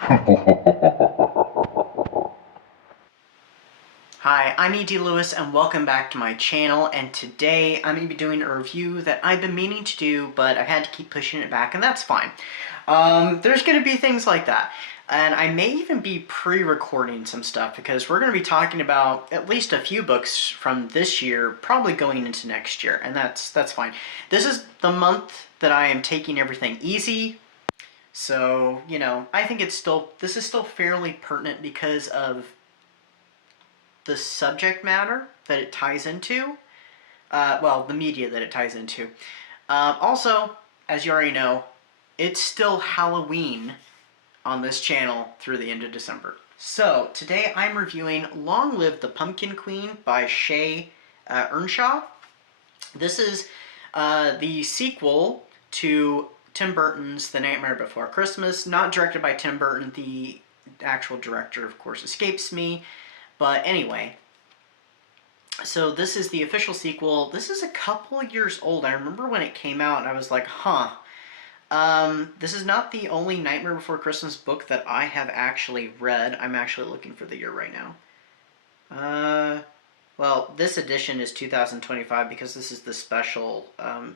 Hi, I'm E.D. Lewis and welcome back to my channel, and today I'm going to be doing a review that I've been meaning to do, but I've had to keep pushing it back, and that's fine. There's going to be things like that, and I may even be pre-recording some stuff because we're going to be talking about at least a few books from this year, probably going into next year, and that's fine. This is the month that I am taking everything easy, so, you know, I think this is still fairly pertinent because of the subject matter that it ties into, well, the media that it ties into. Also, as you already know, it's still Halloween on this channel through the end of December. So, today I'm reviewing Long Live the Pumpkin Queen by Shea Ernshaw. This is the sequel to Tim Burton's The Nightmare Before Christmas, not directed by Tim Burton. The actual director, of course, escapes me. But anyway, so this is the official sequel. This is a couple of years old. I remember when it came out and I was like, huh. This is not the only Nightmare Before Christmas book that I have actually read. I'm actually looking for the year right now. Well, this edition is 2025 because this is the special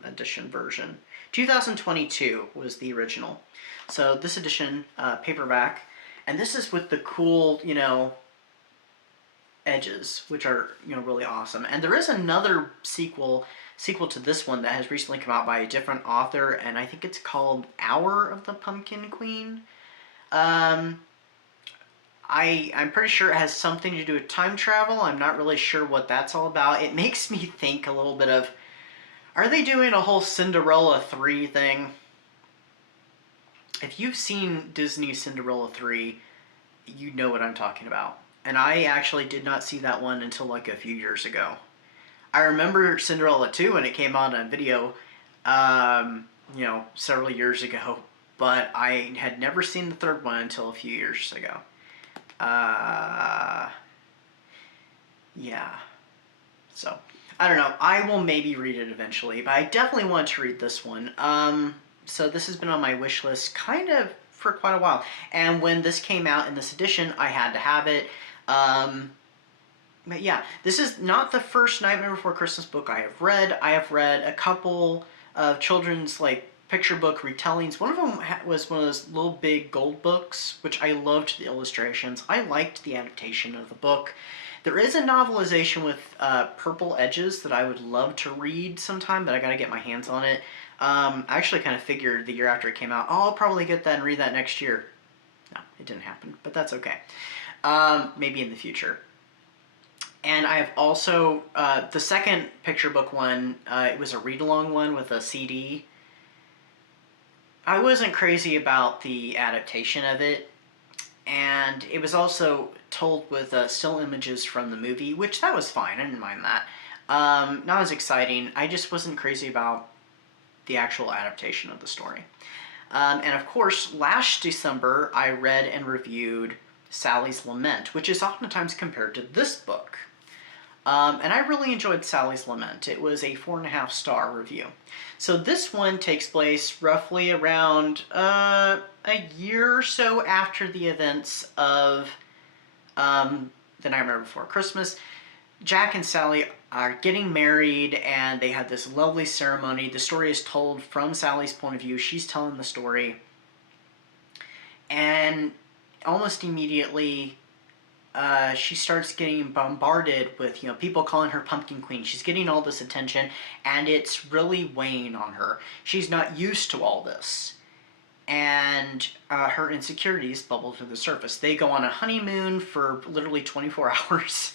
edition version. 2022 was the original. So this edition, paperback, and this is with the cool, you know, edges, which are, you know, really awesome. And there is another sequel to this one that has recently come out by a different author, and I think it's called Hour of the Pumpkin Queen. I'm pretty sure it has something to do with time travel. I'm not really sure what that's all about. It makes me think a little bit of, are they doing a whole Cinderella 3 thing? If you've seen Disney's Cinderella 3, you know what I'm talking about. And I actually did not see that one until like a few years ago. I remember Cinderella 2 when it came out on video, you know, several years ago, but I had never seen the third one until a few years ago. Yeah. So, I don't know. I will maybe read it eventually, but I definitely want to read this one. So this has been on my wish list kind of for quite a while. And when this came out in this edition, I had to have it. But yeah, this is not the first Nightmare Before Christmas book I have read. I have read a couple of children's like picture book retellings. One of them was one of those little big gold books, which I loved the illustrations. I liked the adaptation of the book. There is a novelization with purple edges that I would love to read sometime, but I gotta get my hands on it. I actually kind of figured the year after it came out, oh, I'll probably get that and read that next year. No, it didn't happen, but that's okay. Maybe in the future. And I have also, the second picture book one, it was a read-along one with a CD. I wasn't crazy about the adaptation of it, and it was also told with still images from the movie, which that was fine, I didn't mind that. Not as exciting, I just wasn't crazy about the actual adaptation of the story. And of course, last December, I read and reviewed Sally's Lament, which is oftentimes compared to this book. And I really enjoyed Sally's Lament. It was a 4.5-star review. So this one takes place roughly around a year or so after the events of The Nightmare Before Christmas. Jack and Sally are getting married, and they have this lovely ceremony. The story is told from Sally's point of view. She's telling the story. And almost immediately, she starts getting bombarded with, you know, people calling her Pumpkin Queen. She's getting all this attention, and it's really weighing on her. She's not used to all this. And her insecurities bubble to the surface. They go on a honeymoon for literally 24 hours.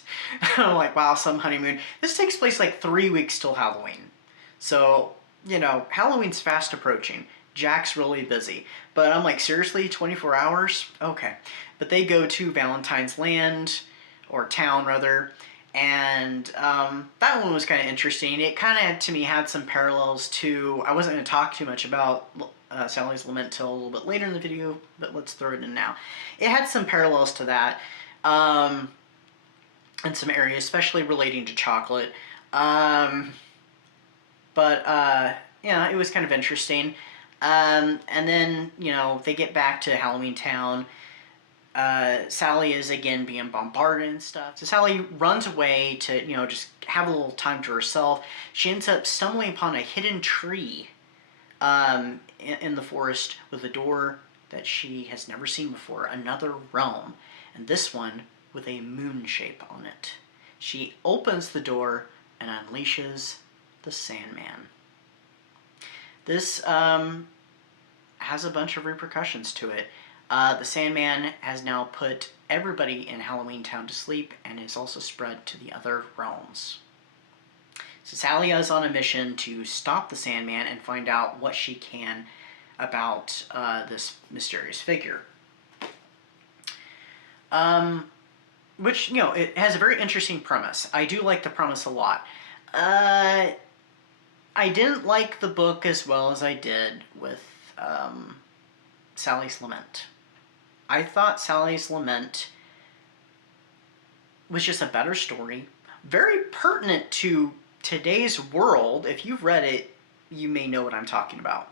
I'm like, wow, some honeymoon. This takes place like 3 weeks till Halloween. So, you know, Halloween's fast approaching. Jack's really busy. But I'm like, seriously, 24 hours? Okay. But they go to Valentine's Land, or town rather, and that one was kind of interesting. It kind of, to me, had some parallels to, I wasn't going to talk too much about Sally's Lament till a little bit later in the video, but let's throw it in now. It had some parallels to that in some areas, especially relating to chocolate. But yeah, it was kind of interesting. And then, you know, they get back to Halloween Town. Sally is again being bombarded and stuff. So Sally runs away to, just have a little time to herself. She ends up stumbling upon a hidden tree in the forest with a door that she has never seen before, another realm, and this one with a moon shape on it. She opens the door and unleashes the Sandman. This has a bunch of repercussions to it. The Sandman has now put everybody in Halloween Town to sleep and is also spread to the other realms. So Sally is on a mission to stop the Sandman and find out what she can about this mysterious figure. Which, it has a very interesting premise. I do like the premise a lot. I didn't like the book as well as I did with Sally's Lament. I thought Sally's Lament was just a better story, very pertinent to today's world. If you've read it, you may know what I'm talking about.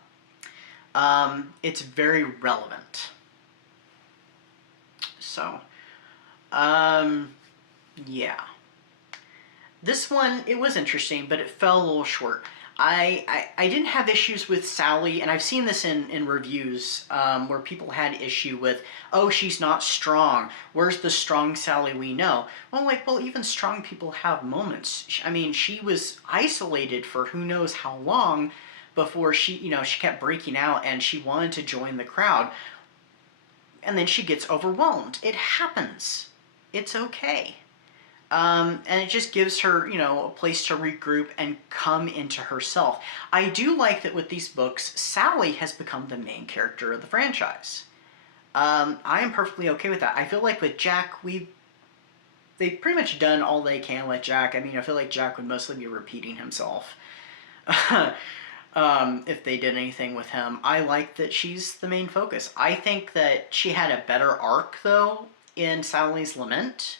It's very relevant. So, yeah. This one, it was interesting, but it fell a little short. I didn't have issues with Sally, and I've seen this in reviews where people had issue with, oh, she's not strong. Where's the strong Sally we know? Well, even strong people have moments. I mean, she was isolated for who knows how long before she kept breaking out and she wanted to join the crowd. And then she gets overwhelmed. It happens. It's okay. And it just gives her, a place to regroup and come into herself. I do like that with these books, Sally has become the main character of the franchise. I am perfectly okay with that. I feel like with Jack, they've pretty much done all they can with Jack. I mean, I feel like Jack would mostly be repeating himself if they did anything with him. I like that she's the main focus. I think that she had a better arc, though, in Sally's Lament.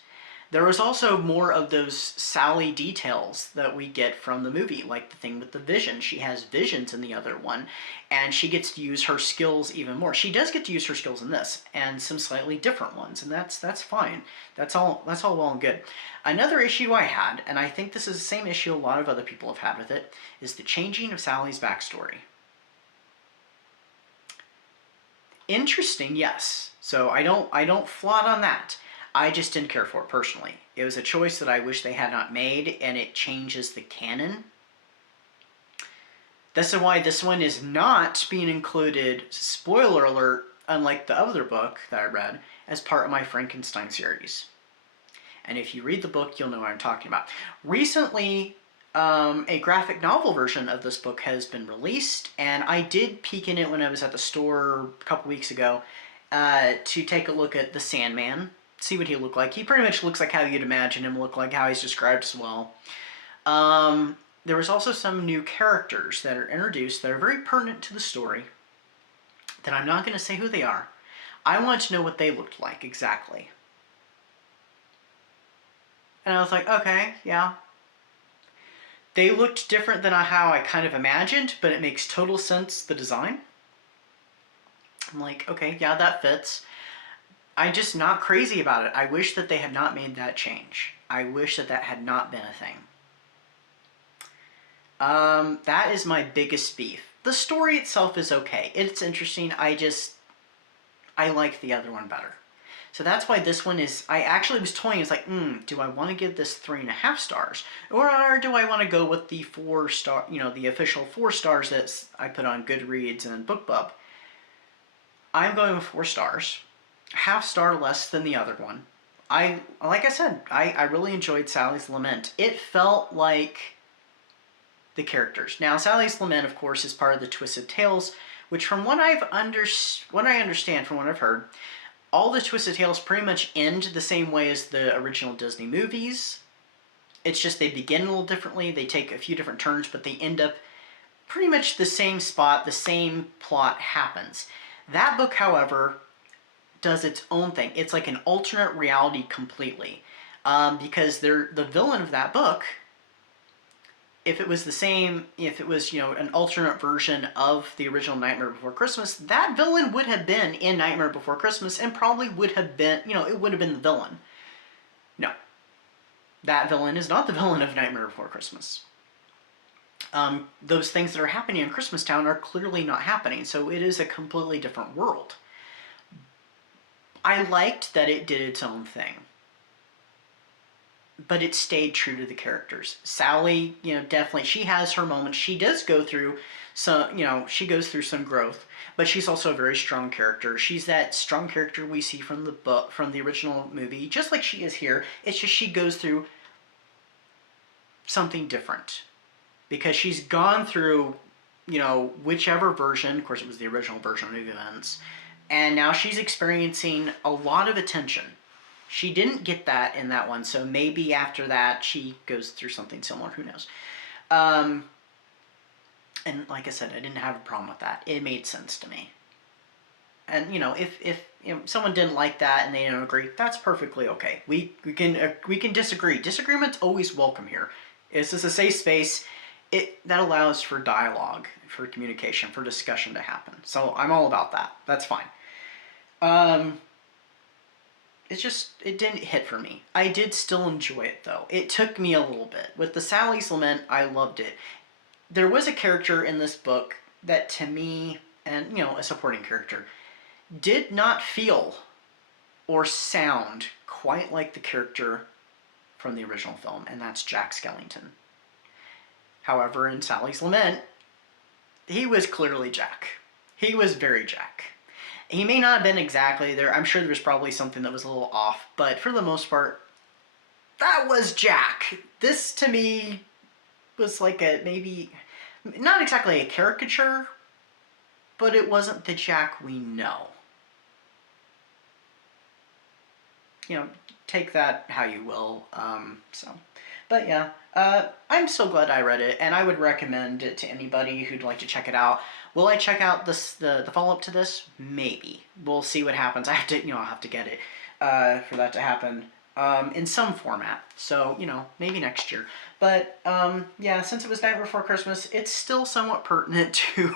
There was also more of those Sally details that we get from the movie, like the thing with the vision. She has visions in the other one, and she gets to use her skills even more. She does get to use her skills in this, and some slightly different ones, and that's fine. That's all well and good. Another issue I had, and I think this is the same issue a lot of other people have had with it, is the changing of Sally's backstory. Interesting, yes. So I don't flaunt on that. I just didn't care for it personally. It was a choice that I wish they had not made, and it changes the canon. This is why this one is not being included, spoiler alert, unlike the other book that I read, as part of my Frankenstein series. And if you read the book, you'll know what I'm talking about. Recently, a graphic novel version of this book has been released, and I did peek in it when I was at the store a couple weeks ago to take a look at the Sandman, see what he looked like. He pretty much looks like how you'd imagine him look like, how he's described as well. There was also some new characters that are introduced that are very pertinent to the story that I'm not going to say who they are. I want to know what they looked like exactly. And I was like, okay, yeah. They looked different than how I kind of imagined, but it makes total sense, the design. I'm like, okay, yeah, that fits. I'm just not crazy about it. I wish that they had not made that change. I wish that had not been a thing. That is my biggest beef. The story itself is okay. It's interesting. I like the other one better. So that's why this one is, I actually was toying, it's like, do I want to give this 3.5 stars? Or do I want to go with the 4-star, the official 4 stars that I put on Goodreads and BookBub? I'm going with 4 stars. Half star less than the other one. Like I said, I really enjoyed Sally's Lament. It felt like the characters. Now, Sally's Lament, of course, is part of the Twisted Tales, which from what I understand, from what I've heard, all the Twisted Tales pretty much end the same way as the original Disney movies. It's just they begin a little differently, they take a few different turns, but they end up pretty much the same spot, the same plot happens. That book, however, does its own thing. It's like an alternate reality completely. Because the villain of that book if it was the same, if it was, an alternate version of the original Nightmare Before Christmas, that villain would have been in Nightmare Before Christmas and probably would have been, it would have been the villain. No. That villain is not the villain of Nightmare Before Christmas. Those things that are happening in Christmas Town are clearly not happening, so it is a completely different world. I liked that it did its own thing, but it stayed true to the characters. Sally, definitely, she has her moments. She does go through she goes through some growth, but she's also a very strong character. She's that strong character we see from the book, from the original movie, just like she is here. It's just she goes through something different because she's gone through, whichever version. Of course, it was the original version of the events, and now she's experiencing a lot of attention. She didn't get that in that one, so maybe after that she goes through something similar. Who knows? And like I said, I didn't have a problem with that. It made sense to me. And if someone didn't like that and they don't agree, that's perfectly okay. We can disagree. Disagreement's always welcome here. This is a safe space. That allows for dialogue, for communication, for discussion to happen. So I'm all about that. That's fine. It didn't hit for me. I did still enjoy it though. It took me a little bit. With the Sally's Lament, I loved it. There was a character in this book that to me, and a supporting character, did not feel or sound quite like the character from the original film, and that's Jack Skellington. However, in Sally's Lament, he was clearly Jack. He was very Jack. He may not have been exactly there. I'm sure there was probably something that was a little off, but for the most part, that was Jack. This, to me, was like maybe, not exactly a caricature, but it wasn't the Jack we know. Take that how you will. But yeah, I'm so glad I read it, and I would recommend it to anybody who'd like to check it out. Will I check out the follow-up to this? Maybe. We'll see what happens. I'll have to get it for that to happen in some format. So, maybe next year. But, yeah, since it was Night Before Christmas, it's still somewhat pertinent to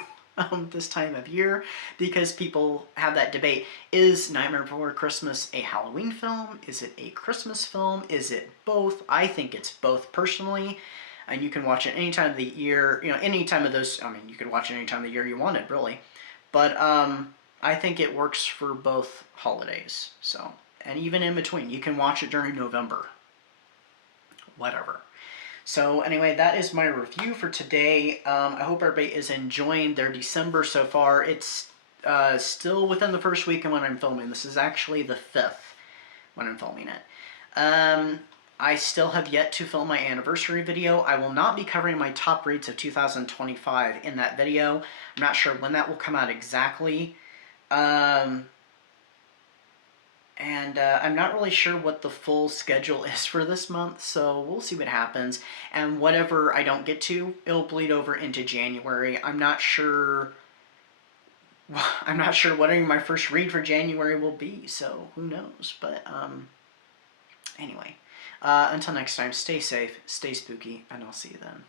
this time of year because people have that debate. Is Nightmare Before Christmas a Halloween film? Is it a Christmas film? Is it both? I think it's both personally. And you can watch it any time of the year, any time of those. I mean, you could watch it any time of the year you wanted, really. But I think it works for both holidays. So, and even in between, you can watch it during November. Whatever. So anyway, that is my review for today. I hope everybody is enjoying their December so far. It's still within the first week when I'm filming. This is actually the 5th when I'm filming it. I still have yet to film my anniversary video. I will not be covering my top reads of 2025 in that video. I'm not sure when that will come out exactly. And I'm not really sure what the full schedule is for this month, so we'll see what happens. And whatever I don't get to, it'll bleed over into January. I'm not sure what my first read for January will be, so who knows. But anyway, until next time, stay safe, stay spooky, and I'll see you then.